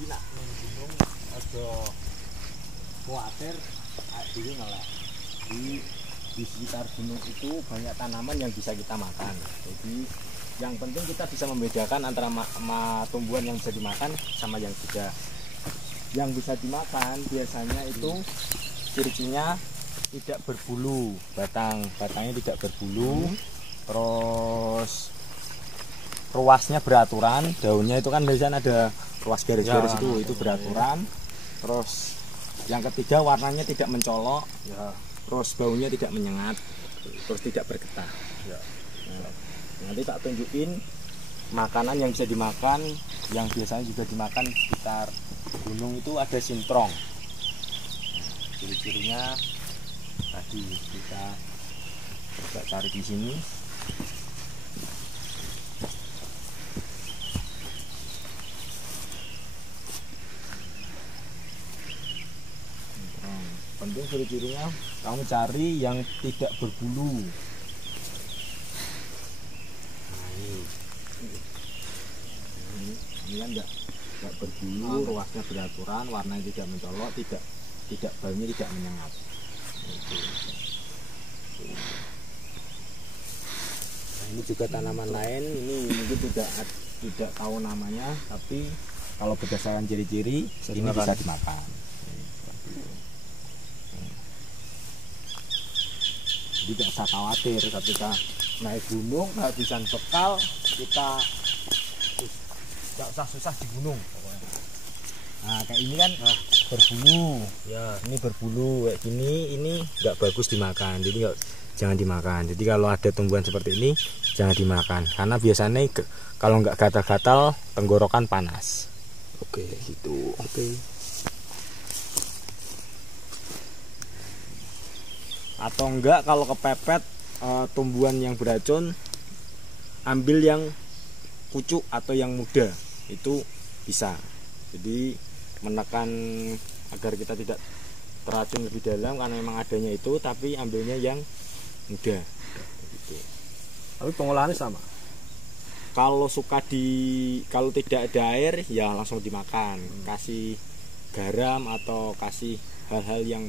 Jadi nak ning gunung aja kuwatir dhewe ngelak. Di sekitar gunung itu banyak tanaman yang bisa kita makan. Jadi yang penting kita bisa membedakan antara tumbuhan yang bisa dimakan sama yang tidak. Yang bisa dimakan biasanya itu ciri-cirinya tidak berbulu, batangnya tidak berbulu, terus ruasnya beraturan, daunnya itu kan biasanya ada ruas garis-garis itu beraturan. Terus yang ketiga warnanya tidak mencolok, terus baunya tidak menyengat, terus tidak bergetah. Nah, nanti tak tunjukin makanan yang bisa dimakan, yang biasanya juga dimakan di sekitar gunung itu ada sintrong. Nah, ciri-cirinya tadi kita coba cari di sini. Penting ciri-cirinya kamu cari yang tidak berbulu. Nah, ini kan enggak berbulu, ruasnya beraturan, warnanya tidak mencolok, tidak baunya tidak menyengat. Nah, ini juga tanaman lain, ini mungkin tidak tahu namanya, tapi kalau berdasarkan ciri-ciri ini bisa dimakan. Jadi tidak usah khawatir ketika naik gunung kehabisan bekal, kita tidak usah susah di gunung pokoknya. Nah kayak ini kan berbulu, ini berbulu kayak gini, ini nggak bagus dimakan, jadi jangan dimakan. Jadi kalau ada tumbuhan seperti ini jangan dimakan, karena biasanya kalau nggak gatal-gatal tenggorokan panas. Oke gitu. Atau enggak kalau kepepet tumbuhan yang beracun, ambil yang pucuk atau yang muda, itu bisa. Jadi menekan agar kita tidak teracun lebih dalam, karena memang adanya itu, tapi ambilnya yang muda gitu. Tapi pengolahannya sama. Kalau kalau tidak ada air ya langsung dimakan, kasih garam atau kasih hal-hal yang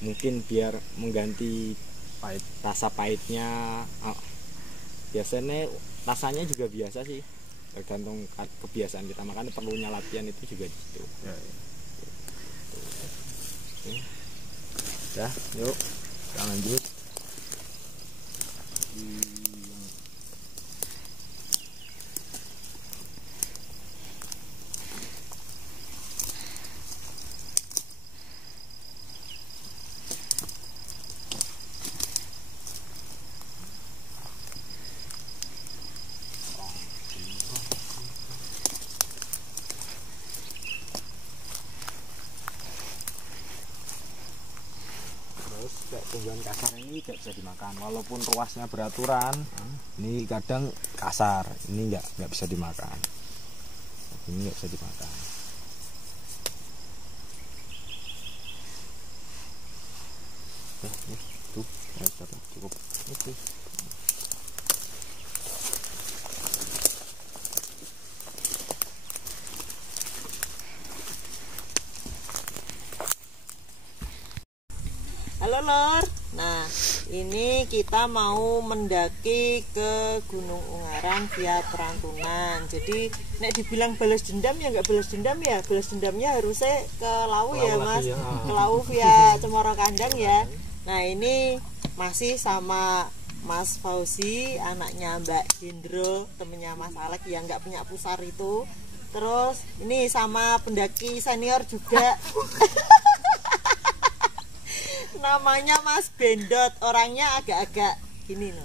mungkin biar mengganti rasa pahitnya. Biasanya rasanya juga biasa sih, tergantung kebiasaan kita makan, perlunya latihan itu juga di situ. Udah, yuk kita lanjut. Tumbuhan kasar ini tidak bisa dimakan, walaupun ruasnya beraturan. Ini kadang kasar, ini nggak bisa dimakan. Ini nggak bisa dimakan. Tuh, cukup. Oke. Halo Lor, nah ini kita mau mendaki ke Gunung Ungaran via Perantunan. Jadi nek dibilang balas dendam ya nggak balas dendam ya, balas dendamnya harusnya ke Lawu ya Mas, ke Lawu via Cemoro Kandang ya. Nah ini masih sama Mas Fauzi, anaknya Mbak Hendro, temennya Mas Alek yang nggak punya pusar itu. Terus ini sama pendaki senior juga. Namanya Mas Bendot, orangnya agak-agak gini loh.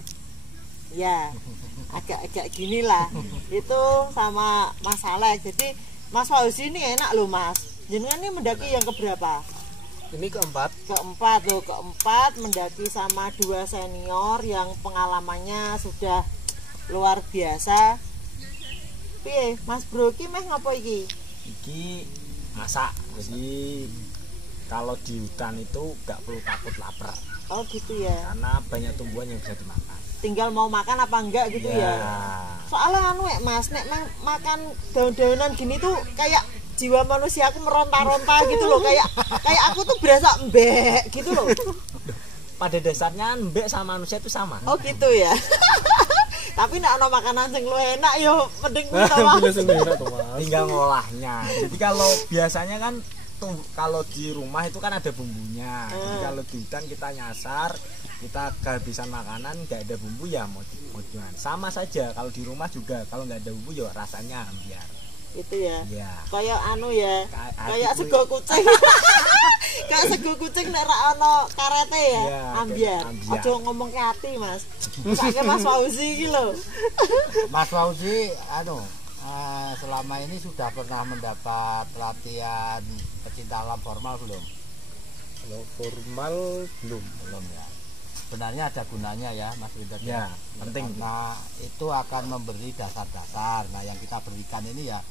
Ya, agak-agak gini lah. Itu sama Mas Alek. Jadi Mas Fauzi ini enak loh Mas. Jenengan ini mendaki yang keberapa? Ini keempat Mendaki sama dua senior yang pengalamannya sudah luar biasa. Piye, Mas Bro ki meh ngapa iki? Iki masak. Jadi kalau di hutan itu nggak perlu takut lapar. Oh gitu ya. Karena banyak tumbuhan yang bisa dimakan. Tinggal mau makan apa enggak gitu ya. Soalnya anu Mas, nek makan daun-daunan gini tuh kayak jiwa manusia aku meronta-ronta gitu loh, kayak aku tuh berasa embek gitu loh. Pada dasarnya mbek sama manusia itu sama. Oh gitu ya. Tapi nek ana makanan sing luwih enak yo mending kuwi to, Mas. Tinggal ngolahnya. Jadi kalau biasanya kan tuh kalau di rumah itu kan ada bumbunya. Jadi kalau di hutan kita nyasar, kita kehabisan makanan nggak ada bumbu ya mau gimana. Sama saja kalau di rumah juga kalau nggak ada bumbu ya rasanya ambiar. Itu ya. Iya. Kayak anu ya. Kayak Hati sego kucing. Kayak sego kucing nek ra ana karete ya. Iya, Ambiar. ambiar. Aja ngomong ke hati, Mas. Sakake Mas Fauzi iki lho. Mas Fauzi selama ini sudah pernah mendapat pelatihan pecinta alam formal belum? Kalau formal belum. Belum ya. Sebenarnya ada gunanya ya Mas Winter. Ya, penting. Nah, itu akan memberi dasar-dasar. Nah, yang kita berikan ini ya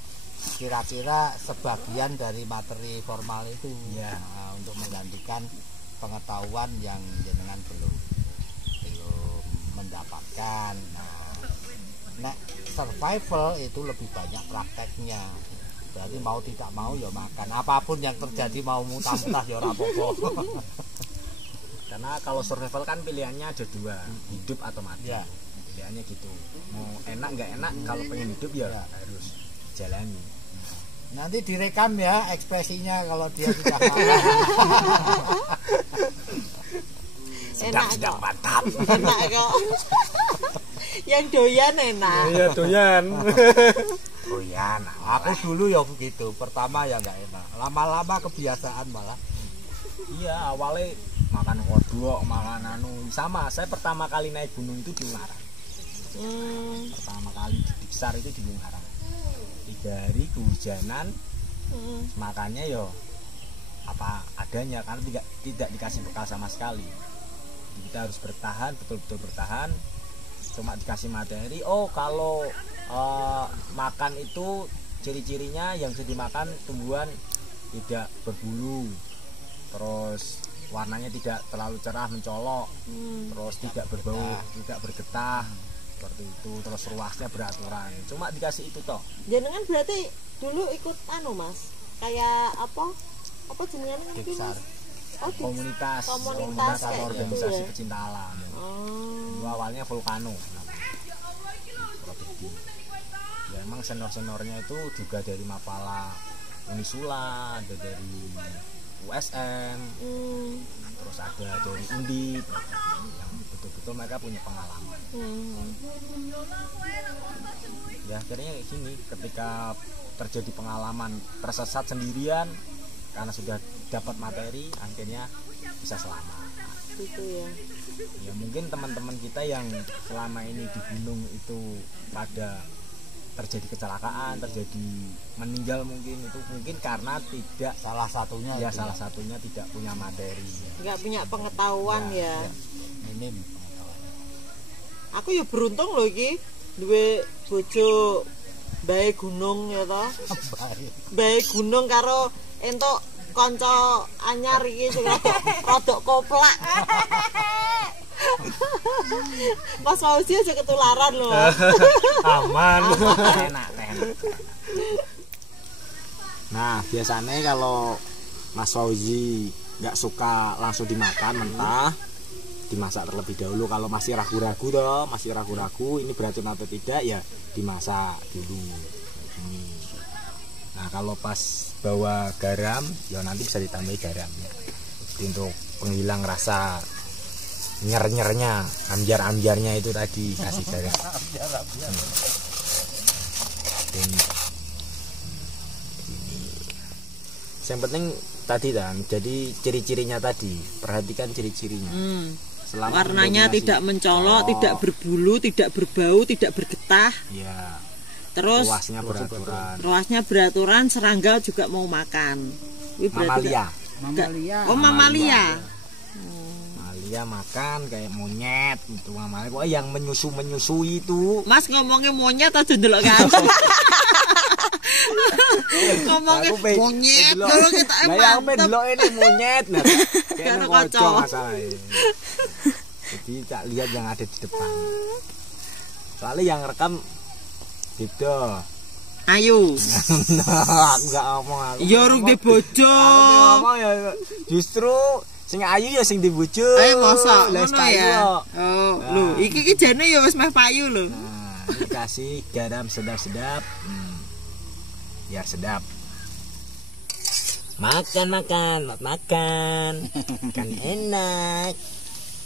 kira-kira sebagian dari materi formal itu Ya. untuk menggantikan pengetahuan yang jenengan belum mendapatkan. Nah, survival itu lebih banyak prakteknya. Jadi mau tidak mau ya makan. Apapun yang terjadi mau muntah-muntah ya ora apa-apa. Karena kalau survival kan pilihannya ada dua, hidup atau mati. Ya. Pilihannya gitu. Mau enak nggak enak, kalau pengen hidup ya harus jalani. Nanti direkam ya ekspresinya kalau dia sudah makan. Enak Sedang kok. mantap. Enak kok. Yang doyan enak. Iya doyan. Oh ya, nah, Aku dulu ya begitu. Pertama ya nggak enak. Lama-lama kebiasaan malah. iya awalnya makan kodok, makan anu sama. Saya pertama kali naik gunung itu di Ungaran. Pertama kali di Diksar itu di Ungaran. 3 hari kehujanan, makannya yo apa adanya karena tidak dikasih bekal sama sekali. Kita harus bertahan, betul-betul bertahan. Cuma dikasih materi. Oh kalau makan itu ciri-cirinya yang bisa dimakan tumbuhan tidak berbulu, terus warnanya tidak terlalu cerah mencolok, terus tidak berbau, tidak bergetah, seperti itu. Terus ruasnya beraturan. Cuma dikasih itu toh. Jenengan berarti dulu ikut anu Mas, kayak apa jenengannya kan iki, Mas? Oh, Komunitas komunitas atau kayak organisasi gitu ya? pecinta alam. Dulu awalnya Vulcano namanya. Properti. Ya emang senior-seniornya itu juga dari Mapala Unisula, ada dari USM, terus ada dari Undip, yang betul-betul mereka punya pengalaman. Ya akhirnya kayak gini, ketika terjadi pengalaman tersesat sendirian karena sudah dapat materi, akhirnya bisa selamat. Gitu ya. Ya mungkin teman-teman kita yang selama ini di gunung itu pada terjadi kecelakaan, terjadi meninggal mungkin itu mungkin karena tidak Salah satunya ya itu salah satunya tidak punya materi. Nggak punya pengetahuan ya. minim. Aku ya beruntung loh iki duwe bojo bae gunung ya toh. Baik. Bae gunung karo entuk kanca anyar iki sing rodok koplak. Mas Fauzi aja ketularan loh. Aman. Enak. Nah biasanya kalau Mas Fauzi nggak suka langsung dimakan mentah, dimasak terlebih dahulu. Kalau masih ragu-ragu toh, masih ragu-ragu ini beracun atau tidak ya dimasak dulu. Nah kalau pas bawa garam ya nanti bisa ditambahi garam ya. Jadi untuk penghilang rasa nyer-nyernya, ambiar-ambiarnya itu tadi kasih garam. Yang penting tadi kan, jadi ciri-cirinya tadi, perhatikan ciri-cirinya. Selama Warnanya mendominasi. tidak mencolok, tidak berbulu, tidak berbau, tidak bergetah. Ya, Terus ruasnya beraturan. ruasnya beraturan, serangga juga mau makan. Ini berarti Mamalia. nggak- Oh, mamalia. Mamalia makan kayak monyet itu mamalia. Pokoknya yang menyusui itu. Mas ngomongnya monyet aja ndelok kan. Ngomongnya monyet dulu kita Lah mantep. delok ini monyet nah. Karo Kayak kaca. masalahnya. Jadi tak lihat yang ada di depan. Soalnya yang rekam gitu. Ayo. Aku gak ngomong aku. Ya urung di bojo. Aku ngomong ya justru sing ayu ya sing di bojo. Ayo mosok Lah, ngono payu ya. kok. Oh, lho, iki jane ya wis meh payu lho. Nah, dikasih garam sedap-sedap. Biar sedap. Makan. Kan enak.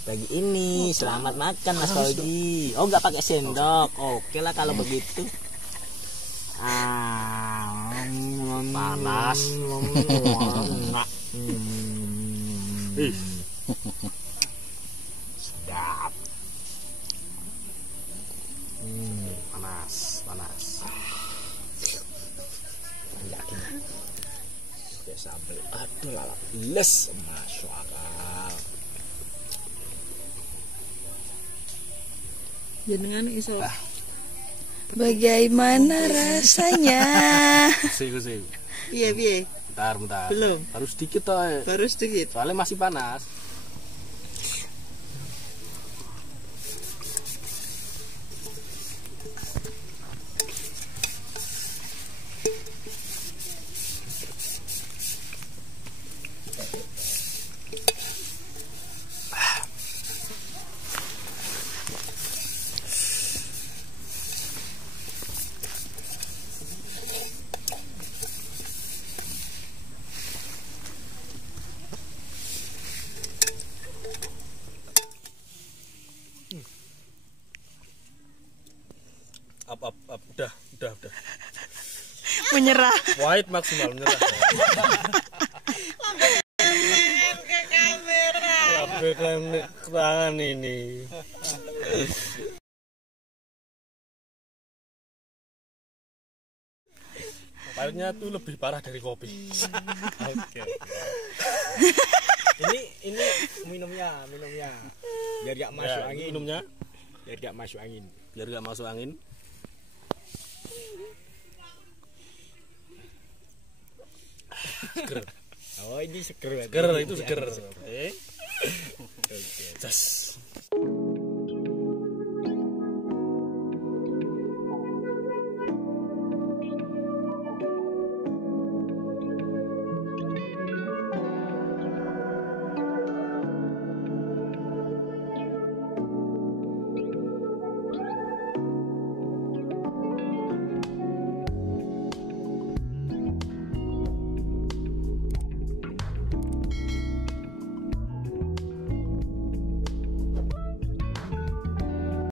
Pagi ini selamat makan Mas Fauzi. Oh, enggak pakai sendok. Oke lah kalau begitu. Panas. Sedap. Panas. Yakin. Oke, sampai. Aduh, lalap les. Masya Allah. Jenengan iso. Bagaimana rasanya? Sih. Piye? Bentar. Belum. Harus sedikit toh. Baru sedikit. Soalnya masih panas. Up. Udah. Menyerah. White maksimal menyerah. Sampai ke tangan ini. Pahitnya tuh lebih parah dari kopi. Oke. Ini minumnya. Biar gak masuk Ya, angin. minumnya Biar gak masuk angin. Seger. Oh, ini seger. Seger itu seger. Jas.